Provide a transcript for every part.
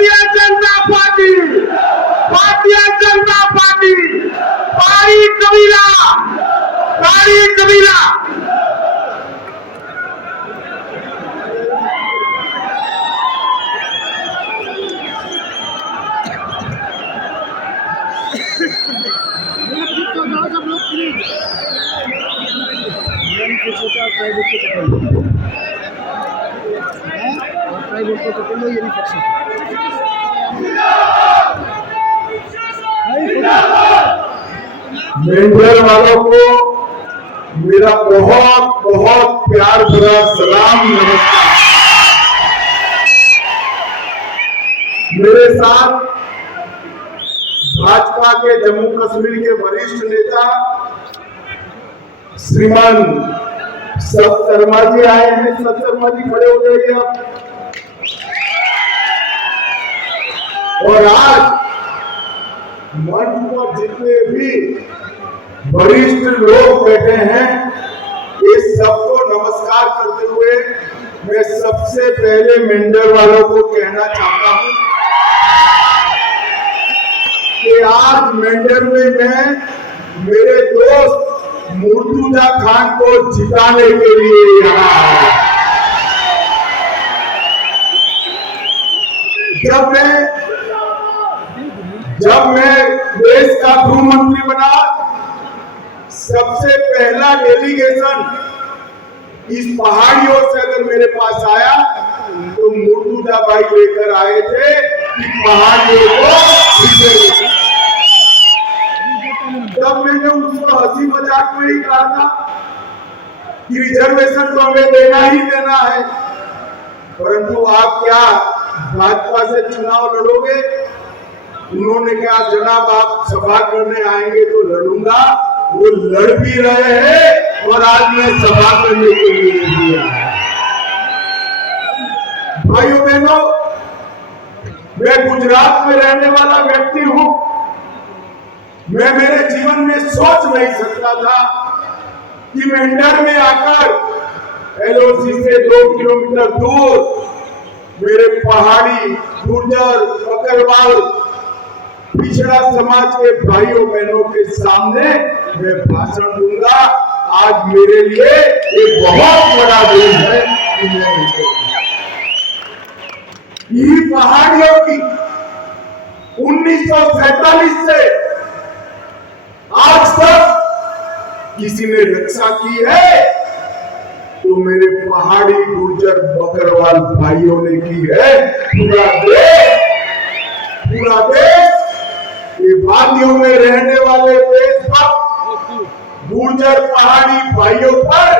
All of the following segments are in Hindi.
भारतीय जनता पार्टी, भारतीय जनता पार्टी, पारी कबीला, पारी कबीला। मेंढर वालों को मेरा बहुत बहुत प्यार भरा सलाम, नमस्कार। मेरे साथ भाजपा के जम्मू कश्मीर के वरिष्ठ नेता श्रीमान सत शर्मा जी आए हैं। सत शर्मा जी खड़े हो जाइए आप। और आज मंच पर जितने भी वरिष्ठ लोग बैठे हैं, इस सबको नमस्कार करते हुए मैं सबसे पहले मेंढर वालों को कहना चाहता हूं कि आज मेंढर में मैं मेरे दोस्त मुर्तुजा खान को जिताने के लिए यहाँ आया। जब मैं देश का गृह मंत्री बना, सबसे पहला डेलीगेशन इस पहाड़ियों से अगर मेरे पास आया तो मुर्तुजा भाई लेकर आए थे कि पहाड़ियों को। तब मैंने उसको हंसी मजाक में ही कहा था कि रिजर्वेशन तो हमें देना ही देना है, परंतु आप क्या भाजपा से चुनाव लड़ोगे? उन्होंने कहा जनाब आप सभा करने आएंगे तो लड़ूंगा। वो लड़ भी रहे हैं और आज मैं सभा करने के लिए दिया। भाइयों बहनों, मैं गुजरात में रहने वाला व्यक्ति हूं। मैं मेरे जीवन में सोच नहीं सकता था कि मेंढर में आकर एलओसी से 2 किलोमीटर दूर मेरे पहाड़ी, गुर्जर, बकरवाल, पिछड़ा समाज के भाइयों बहनों के सामने मैं भाषण दूंगा। आज मेरे लिए एक बहुत बड़ा दिन है कि मैं ये पहाड़ियों की 1947 से आज तक किसी ने रक्षा की है तो मेरे पहाड़ी, गुर्जर, बकरवाल भाइयों ने की है। पूरा देश ये वादियों में रहने वाले देशभक्त गुर्जर पहाड़ी भाइयों पर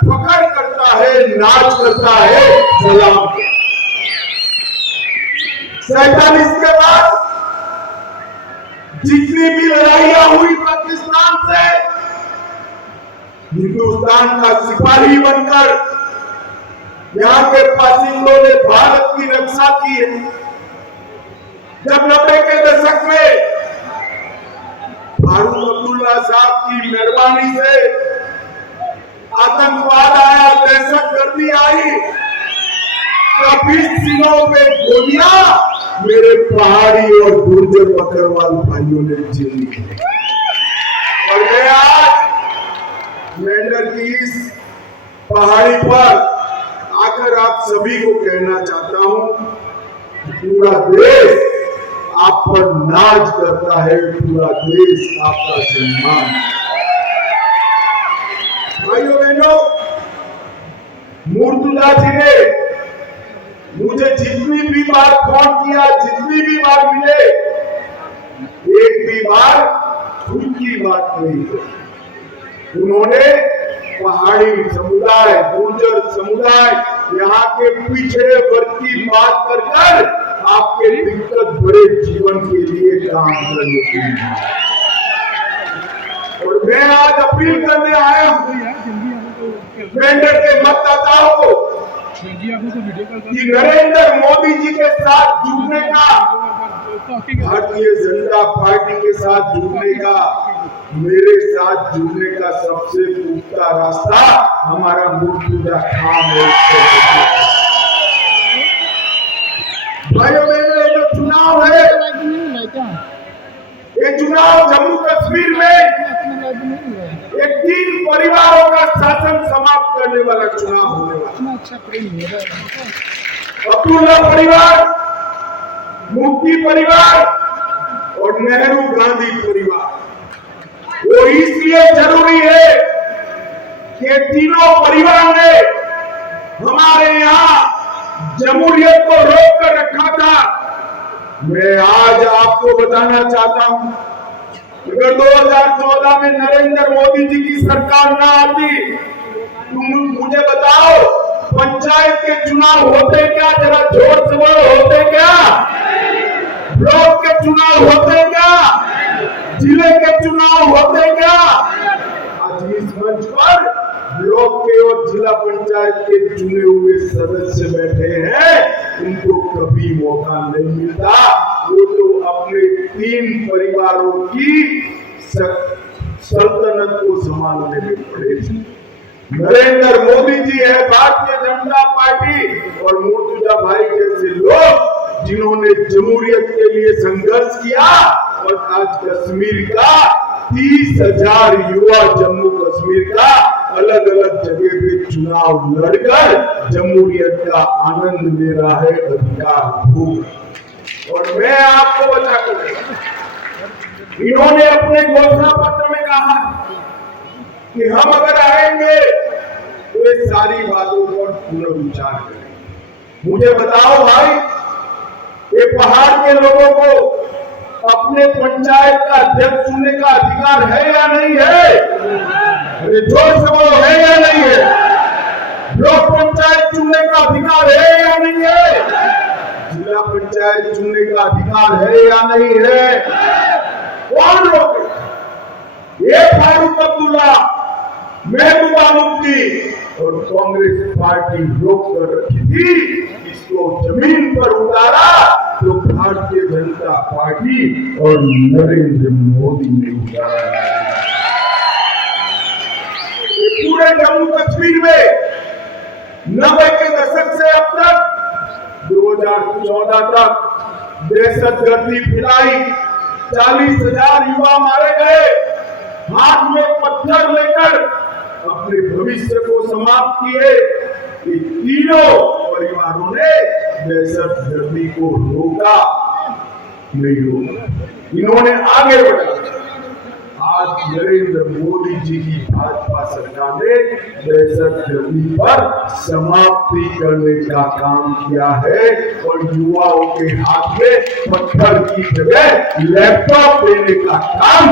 फख्र करता है, नाच करता है, सलाम। 47 के बाद जितनी भी लड़ाइयां हुई पाकिस्तान से, हिंदुस्तान का सिपाही बनकर यहाँ के बासिंदों ने भारत की रक्षा की है। जब 90 के दशक में फारूक अब्दुल्ला साहब की मेहरबानी से आतंकवाद आया, दहशतगर्दी आई, कभी सीनों पे गोलियां मेरे पहाड़ी और गुर्जर बकरवाल भाइयों ने झेली। और मैं आज मेंढर की इस पहाड़ी पर आकर आप सभी को कहना चाहता हूं, पूरा देश आप पर नाच करता है, पूरा देश आपका सम्मान। भाइयों बहनों, मुर्तुजा जी ने मुझे जितनी भी बार फोन किया, जितनी भी बार मिले, एक भी बार खुद की बात नहीं की। उन्होंने पहाड़ी समुदाय, गुर्जर समुदाय, यहाँ के पिछड़े वर्ग की बात कर आपके दिक्कत भरे जीवन के लिए काम करने के लिए। और मैं आज अपील करने आया हूँ मेंढर के मतदाताओं को कि नरेंद्र मोदी जी के साथ जुड़ने का, भारतीय जनता पार्टी के साथ जुड़ने का, मेरे साथ जुड़ने का सबसे पुख्ता रास्ता हमारा मुर्तुजा खान है। भाइयों बहनों, चुनाव जम्मू कश्मीर में एक 3 परिवारों का शासन समाप्त करने वाला चुनाव होने वाला। अब्दुल्ला परिवार, मुफ्ती परिवार और नेहरू गांधी परिवार। वो इसलिए जरूरी है कि तीनों परिवार ने हमारे यहाँ जमहूरियत को रोक कर रखा था। मैं आज आपको बताना चाहता हूं, अगर 2014 में नरेंद्र मोदी जी की सरकार ना आती, तुम मुझे बताओ पंचायत के चुनाव होते क्या? जरा जोर से बोलो, होते क्या? ब्लॉक के चुनाव होते क्या? जिले के चुनाव होते क्या? आज इस मंच पर ब्लॉक के और जिला पंचायत के चुने हुए सदस्य बैठे हैं, उनको कभी मौका नहीं मिलता। वो तो अपने 3 परिवारों की सल्तनत को संभालने में पड़े थे। नरेंद्र मोदी जी है भारतीय जनता पार्टी और मुर्तजा भाई जैसे लोग जिन्होंने जमहूरियत के लिए संघर्ष किया और आज कश्मीर का 30,000 युवा जम्मू कश्मीर का अलग अलग जगह पे चुनाव लड़कर जमहूरियत का आनंद ले रहा है, अधिकार भोग। और मैं आपको बता कर, इन्होंने अपने घोषणा पत्र में कहा कि हम अगर आएंगे तो ये सारी बातों पर पुनर्विचार करेंगे। मुझे बताओ भाई, ये पहाड़ के लोगों को अपने पंचायत का अध्यक्ष चुनने का अधिकार है या नहीं है? अरे जोर से बोलो, है या नहीं है? ब्लॉक पंचायत चुनने का अधिकार है या नहीं है? जिला पंचायत चुनने का अधिकार है या नहीं है? कौन रोके? ये फारूक अब्दुल्ला, महबूबा मुफ्ती और कांग्रेस पार्टी रोक कर रखी थी। इसको जमीन पर उतारा तो भारतीय जनता पार्टी और नरेंद्र मोदी ने उतारा। पूरे जम्मू कश्मीर में 90 के दशक से अब तक 2014 तक दहशतगर्दी फैलाई, 40,000 युवा मारे गए, हाथ में पत्थर लेकर अपने भविष्य को समाप्त किए। ये तीनों परिवारों ने दहशतगर्दी को रोका नहीं रोका, इन्होंने आगे बढ़ा। आज नरेंद्र मोदी जी की भाजपा सरकार ने दहशतगर्दी पर समाप्ति करने का काम किया है और युवाओं के हाथ में पत्थर की जगह लैपटॉप देने का काम।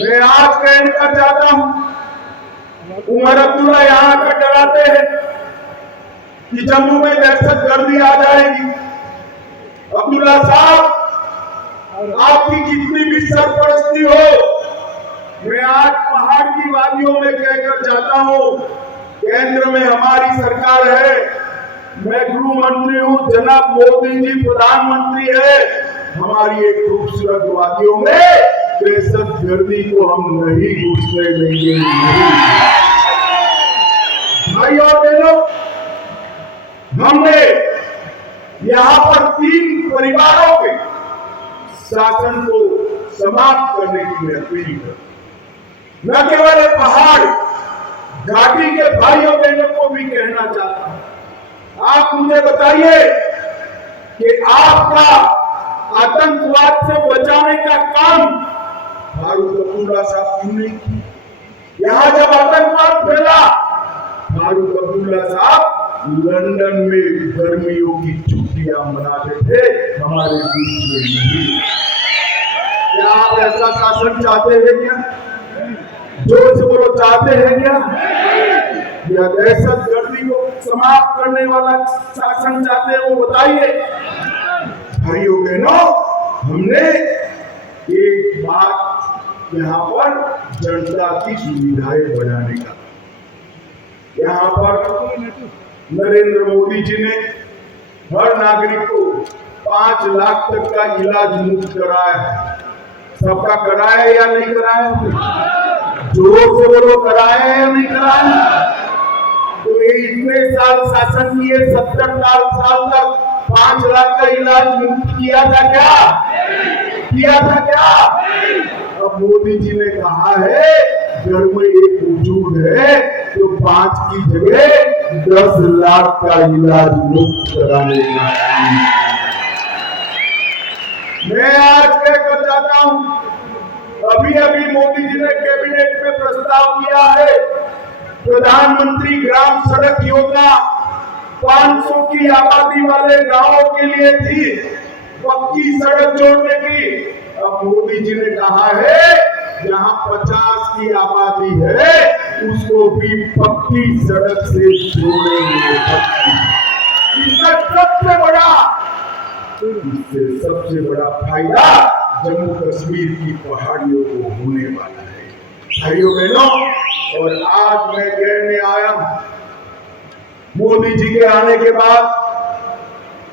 मैं आज कहना चाहता हूं, उमर अब्दुल्ला यहाँ का डराते हैं कि जम्मू में दहशतगर्दी आ जाएगी। अब्दुल्ला साहब, आपकी कितनी भी सरपरस्ती हो, मैं आज पहाड़ की वादियों में कहकर जाता हूं, केंद्र में हमारी सरकार है, मैं गृह मंत्री हूं, जनाब मोदी जी प्रधानमंत्री है। हमारी एक खूबसूरत वादियों में दहशतगर्दी को हम नहीं घुसने देंगे। भाई और बहनों, हमने यहाँ पर 3 परिवारों के शासन को समाप्त करने की अपील कर, न केवल पहाड़ घाटी के भाइयों बहनों को भी कहना चाहता हूं। आप मुझे बताइए कि आपका आतंकवाद से बचाने का काम फारूक अब्दुल्ला साहब क्यों नहीं किए? यहाँ जब आतंकवाद फैला, फारूक अब्दुल्ला साहब लंदन में गर्मियों की छुट्टियां मनाते थे, हमारे बीच में नहीं। क्या आप ऐसा शासन चाहते हैं क्या? जोर से बोलो, चाहते हैं क्या? या दहशतगर्दी को समाप्त करने वाला शासन चाहते हैं? वो बताइए। भाइयों बहनों, हमने एक बात यहाँ पर जनता की सुविधाएं बढ़ाने का, यहाँ पर नरेंद्र मोदी जी ने हर नागरिक को 5 लाख तक का इलाज मुफ्त कराया है। सबका कराया या नहीं कराया? जोर से बोलो, कराया या नहीं कराया? तो ये इतने साल शासन किए, 70 साल तक 5 लाख का इलाज मुफ्त किया था क्या? किया था क्या? अब मोदी जी ने कहा है घर में एक वजूद है तो 5 की जगह 10 लाख का इलाज मुफ्त कराने का। मैं आज कहकर जाता हूं, अभी अभी मोदी जी ने कैबिनेट में प्रस्ताव किया है प्रधानमंत्री ग्राम सड़क योजना 500 की आबादी वाले गांवों के लिए थी पक्की सड़क जोड़ने की। अब मोदी जी ने कहा है जहां 50 की आबादी है उसको भी पक्की सड़क से जोड़ेंगे। इससे सबसे बड़ा फायदा जम्मू कश्मीर की पहाड़ियों को होने वाला है भाइयों बहनों। और आज मैं कहने आया मोदी जी के आने के बाद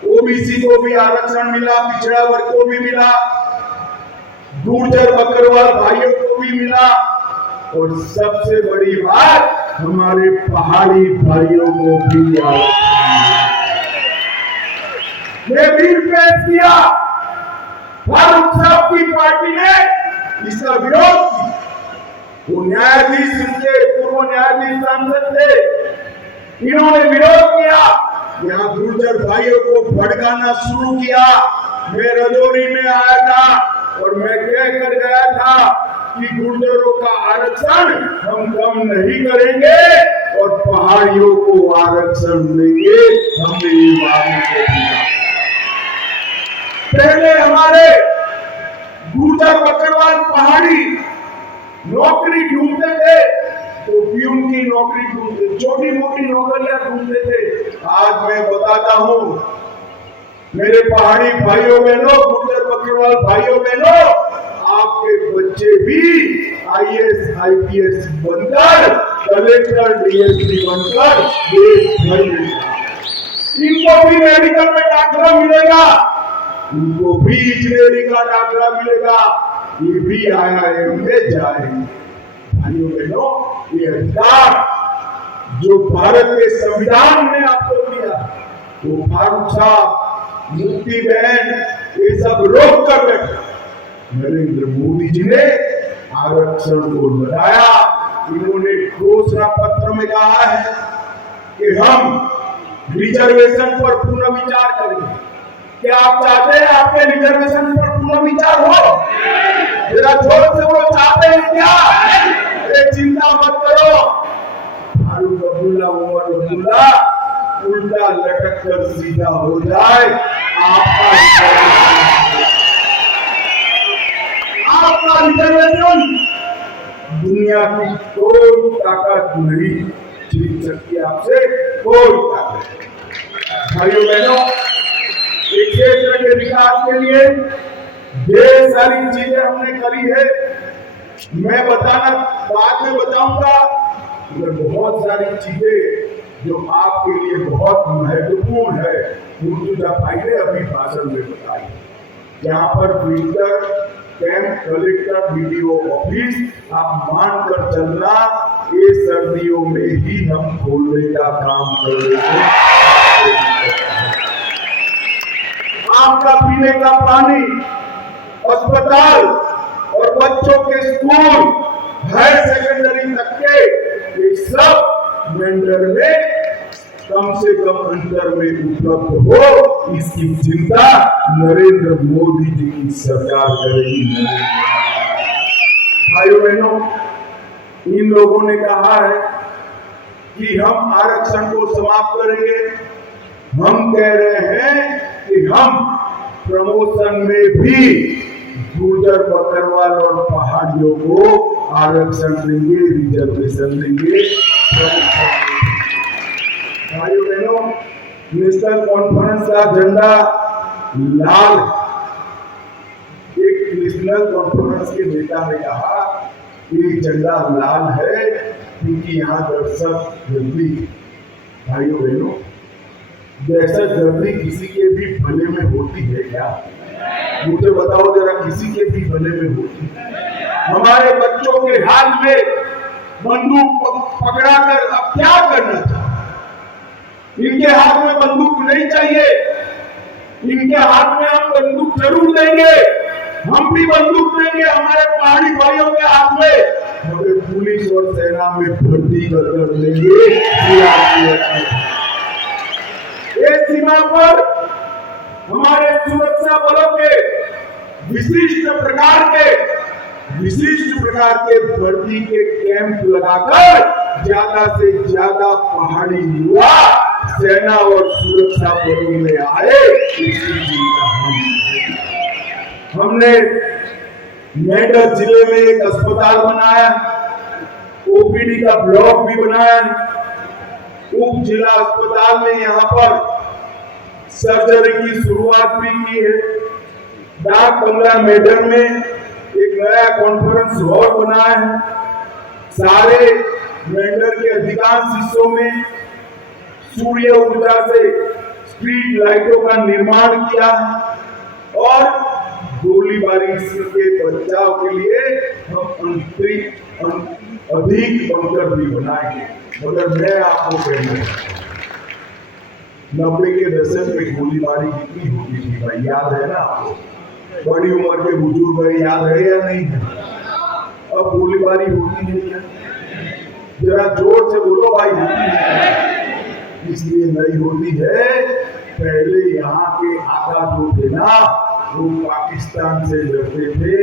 ओबीसी को भी आरक्षण मिला, पिछड़ा वर्ग को भी मिला, गुर्जर बकरवाल भाइयों को भी मिला और सबसे बड़ी बात हमारे पहाड़ी भाइयों को भी आरक्षण। मैं बिल पेश किया, फारूक साहब की पार्टी ने इसका विरोध किया। वो न्यायाधीश उनके पूर्व न्यायाधीश सांसद थे, इन्होंने विरोध किया। यहाँ गुर्जर भाइयों को भड़काना शुरू किया। मैं रजौरी में आया था और मैं कह कर गया था कि गुर्जरों का आरक्षण हम कम नहीं करेंगे और पहाड़ियों को आरक्षण देंगे। हमने ये वादा किया। पहले हमारे गुर्जर बकरवाल पहाड़ी नौकरी ढूंढते थे तो प्यून की नौकरी ढूंढते, छोटी मोटी नौकरियां ढूंढते थे। आज मैं बताता हूं मेरे पहाड़ी भाइयों बहनों, गुर्जर बकरवाल भाइयों बहनों, आपके बच्चे भी IAS IPS बनकर, कलेक्टर DSP बनकर देश भर में, इनको भी मेडिकल में दाखिला मिलेगा, उनको भी इंजीनियरिंग का दाखिला मिलेगा, ये भी IIM में जाएंगे। भाइयों बहनों, ये अधिकार जो भारत के संविधान ने आपको दिया, वो फारूक साहब, मुफ्ती बहन ये सब रोक कर बैठे। नरेंद्र मोदी जी ने आरक्षण को बढ़ाया। इन्होंने घोषणा पत्र में कहा है कि हम रिजर्वेशन पर पुनर्विचार करेंगे। क्या आप चाहते हैं आपके रिजर्वेशन पर पुनर्विचार हो? जरा जोर से वो चाहते हैं क्या? अरे चिंता मत करो, फारूक अब्दुल्ला, उमर अब्दुल्ला उल्टा लटक कर सीधा हो जाए, आपका रिजर्वेशन दुनिया की कोई ताकत नहीं छीन सकती आपसे, कोई ताकत। भाइयों बहनों, एक क्षेत्र के विकास के लिए ढेर सारी चीजें हमने करी है। मैं बताना बाद में बताऊंगा, बहुत सारी चीजें जो आपके लिए बहुत महत्वपूर्ण है मुर्तुजा भाई ने अभी भाषण में बताई। यहाँ पर printer, camp, collector, BDO office आप मानकर चलना, ये सर्दियों में ही हम खोलने का काम कर रहे हैं। आपका पीने का पानी, अस्पताल और बच्चों के स्कूल, हायर सेकेंडरी तक के, ये सब वेंडर में कम से कम अंतर में उपलब्ध हो, इसकी चिंता नरेंद्र मोदी जी की सरकार करेगी। भाइयों बहनों, इन लोगों ने कहा है कि हम आरक्षण को समाप्त करेंगे। हम कह रहे हैं कि हम प्रमोशन में भी गुर्जर बकरवाल और पहाड़ियों को आरक्षण देंगे, रिजर्वेशन देंगे। भाइयों बहनों, नेशनल कॉन्फ्रेंस का झंडा लाल। एक नेशनल कॉन्फ्रेंस के नेता ने कहा कि झंडा लाल है क्योंकि यहाँ दहशत गर्दी। भाइयों बहनों, दहशत गर्दी किसी के भी भले में होती है क्या? मुझे बताओ जरा, किसी के भी भले में होती है? हमारे बच्चों के हाथ में बंदूक पकड़ा कर अब क्या करना था? इनके हाथ में बंदूक नहीं चाहिए, इनके हाथ में हम बंदूक जरूर देंगे, हम भी बंदूक देंगे हमारे पहाड़ी भाइयों के हाथ में, मगर पुलिस और सेना में भर्ती कर देंगे। ये सीमा पर हमारे सुरक्षा बलों के विशिष्ट प्रकार के भर्ती के कैंप लगाकर ज्यादा से ज्यादा पहाड़ी युवा सेना और सुरक्षा बलों में आए। हमने मेडक जिले में एक अस्पताल बनाया, ओपीडी का ब्लॉक भी बनाया, उप जिला अस्पताल में यहाँ पर सर्जरी की शुरुआत भी की है। डाक बंगला मेडक में एक नया कॉन्फ्रेंस हॉल बना है। सारे मेडक के अधिकांश हिस्सों में सूर्य ऊर्जा से स्ट्रीट लाइटों का निर्माण किया है और गोलीबारी के बचाव के लिए हम अधिक बंकर भी बनाएंगे। मगर मैं आपको कहूँ 90 के दशक में गोलीबारी कितनी होती थी भाई, याद है ना आपको? बड़ी उम्र के बुजुर्ग भाई याद है या नहीं है? अब गोलीबारी होती नहीं है, जरा जोर से बोलो भाई, होती नहीं। इसलिए नहीं होती है, पहले यहाँ के आका जो थे ना वो पाकिस्तान से लड़ते थे,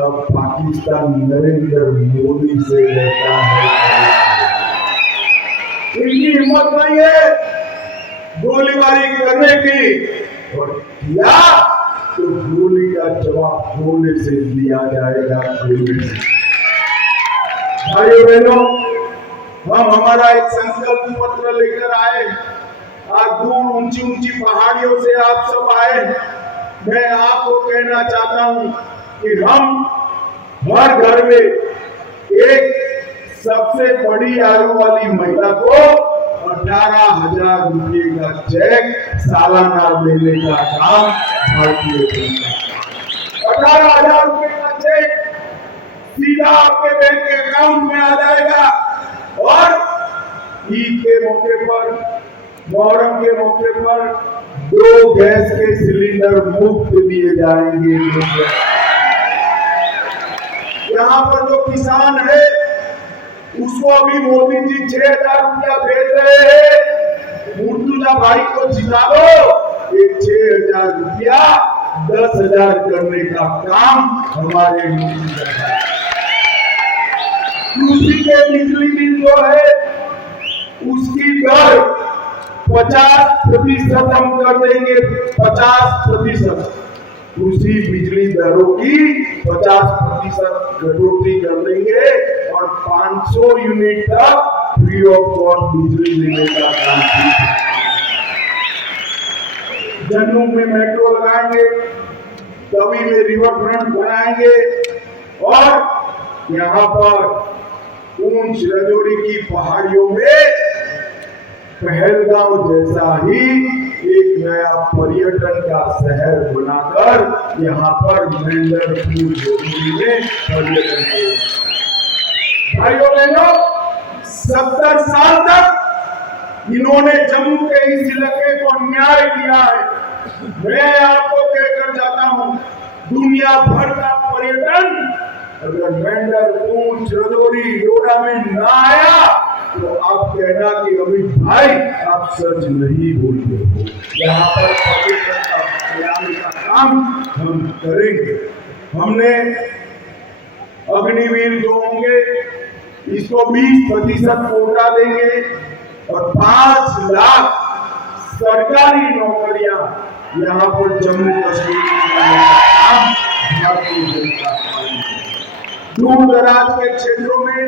अब पाकिस्तान नरेंद्र मोदी से लड़ता है। इनकी हिम्मत नहीं है गोलीबारी करने की, और किया तो गोली का जवाब गोले से दिया जाएगा। भाइयों बहनों, हम हमारा एक संकल्प पत्र लेकर आए। आज दूर ऊंची ऊंची पहाड़ियों से आप सब आए। मैं आपको कहना चाहता हूं कि हम हर घर में एक सबसे बड़ी आयु वाली महिला को 18,000 रुपये का चेक सालाना देने का काम भारतीय जनता। 18,000 रुपये का चेक सीधा आपके बैंक के अकाउंट में आ जाएगा और ईद के मौके पर, मुहर्रम के मौके पर 2 गैस के सिलेंडर मुफ्त दिए जाएंगे। यहाँ पर जो किसान है उसको अभी मोदी जी 6,000 रुपया भेज रहे हैं। मुर्तुजा भाई को जिता दो, ये 6,000 रुपया 10,000 करने का काम हमारे मुर्तुजा भाई। कृषि के बिजली बिल जो है उसकी दर 50% हम कर देंगे। 50% कृषि बिजली दरों की 50% कटौती कर देंगे और 500 यूनिट तक फ्री ऑफ कॉस्ट बिजली देने का काम किया। जम्मू में मेट्रो लगाएंगे, तवी में रिवर फ्रंट बनाएंगे और यहाँ पर पूंछ राजौरी की पहाड़ियों में पहलगांव जैसा ही एक नया पर्यटन का शहर बनाकर यहाँ पर मेंढरपुर जोड़ी में पर्यटन भाइयों बहनों 70 साल तक इन्होंने जम्मू के इस इलाके को अन्याय किया है। मैं आपको कहकर जाता हूँ दुनिया भर का पर्यटन अगर मेंढरपुर राजौरी डोडा में ना आया तो आप कहना कि अमित भाई आप सच नहीं बोलते हो। यहाँ पर पर्यटन का काम हम करेंगे। हमने अग्निवीर जो होंगे इसको 20% कोटा देंगे और 5 लाख सरकारी नौकरियां यहाँ पर जम्मू कश्मीर में भारतीय जनता पार्टी। दूर दराज के क्षेत्रों में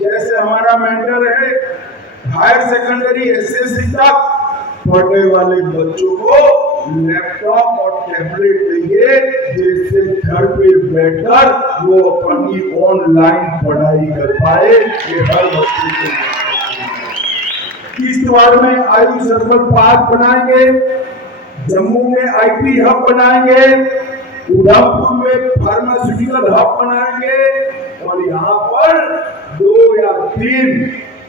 जैसे हमारा मेंटर है हायर सेकेंडरी एसएससी तक पढ़ने वाले बच्चों को लैपटॉप और टैबलेट देंगे जिससे घर पे बैठकर वो अपनी ऑनलाइन पढ़ाई कर पाए। ये हर बच्चे को किश्तवाड़ में आयुष सर्कल पार्क बनाएंगे, जम्मू में आईटी हब बनाएंगे, उधमपुर में फार्मास्यूटिकल हब बनाएंगे और यहाँ पर 2 या 3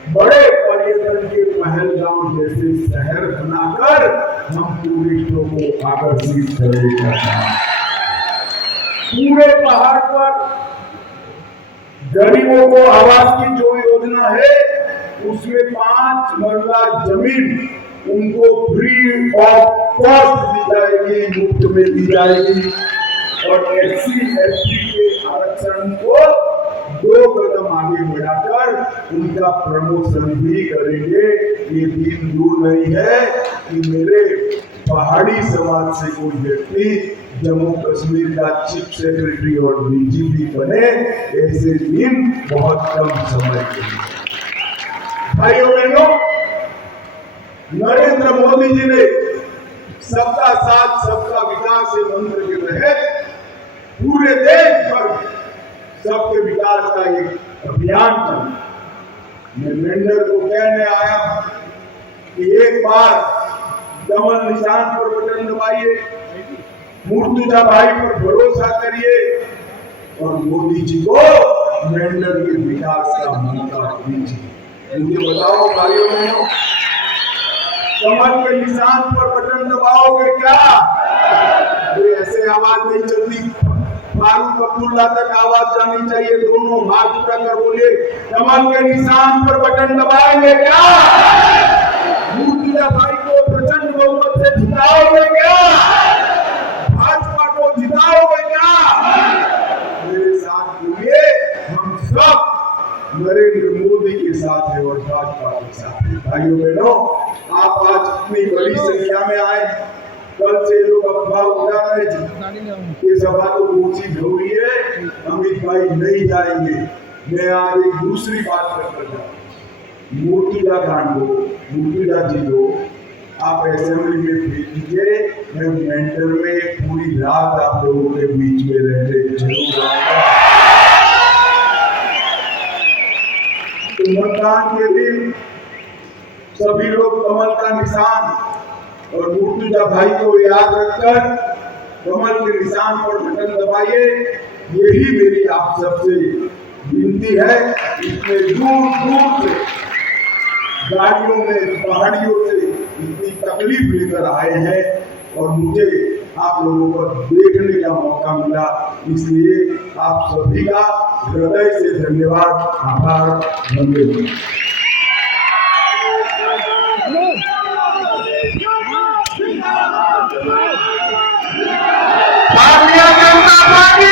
बड़े पर्यटन के पहलगांव जैसे शहर बनाकर हम टूरिस्टों को आकर्षित करने का काम। पूरे पहाड़ पर गरीबों को आवास की जो योजना है उसमें 5 मरला जमीन उनको फ्री ऑफ कॉस्ट दी जाएगी, मुफ्त में दी जाएगी। और SC/ST के आरक्षण को 2 कदम आगे बढ़ाकर उनका प्रमोशन भी करेंगे। ये दिन दूर नहीं है कि मेरे पहाड़ी समाज से कोई व्यक्ति जम्मू कश्मीर का चीफ सेक्रेटरी और DGP बने। ऐसे दिन बहुत कम समय के लिए। भाइयों बहनों, नरेंद्र मोदी जी ने सबका साथ सबका विकास के मंत्र के तहत पूरे देश भर सबके विकास का एक अभियान चला। मैं मेंढर को कहने आया कि एक बार कमल निशान पर बटन दबाइए, मुर्तुजा भाई पर भरोसा करिए और मोदी जी को मेंढर के विकास का मौका दीजिए। मुझे बताओ भाइयों बहनों, कमल के निशान पर बटन दबाओगे क्या? ऐसे आवाज नहीं चलती, फारूक अब्दुल्ला तक आवाज जानी चाहिए। दोनों हाथ उठाकर बोले, कमल के निशान पर बटन दबाएंगे क्या? मुर्तुजा भाई को प्रचंड बहुमत से जिताओगे क्या? भाजपा को जिताओगे क्या? मेरे साथ बोलिए, हम सब नरेंद्र मोदी के साथ है और भाजपा के साथ है। भाइयों बहनों, आप आज इतनी बड़ी संख्या में आए। कल से लोग अफवाह उड़ा रहे थे ये सभा तो ऊंची हो रही है, अमित भाई नहीं जाएंगे। मैं आज एक दूसरी बात करना चाहता हूँ। मुर्तुजा जी को आप असेंबली में भेज दीजिए। मैं मेंटर में पूरी रात आप लोगों के बीच में रहने जरूर आऊंगा। तो मतदान के दिन सभी लोग कमल का निशान और मुर्तुजा भाई को याद रखकर कमल के निशान पर बटन दबाइए। यही मेरी आप सबसे विनती है। इतने दूर दूर से गाड़ियों में पहाड़ियों से इतनी तकलीफ लेकर आए हैं और मुझे आप लोगों को देखने का मौका मिला, इसलिए आप सभी का हृदय से धन्यवाद, आभार, धन्यवाद। भारतीय जनता पार्टी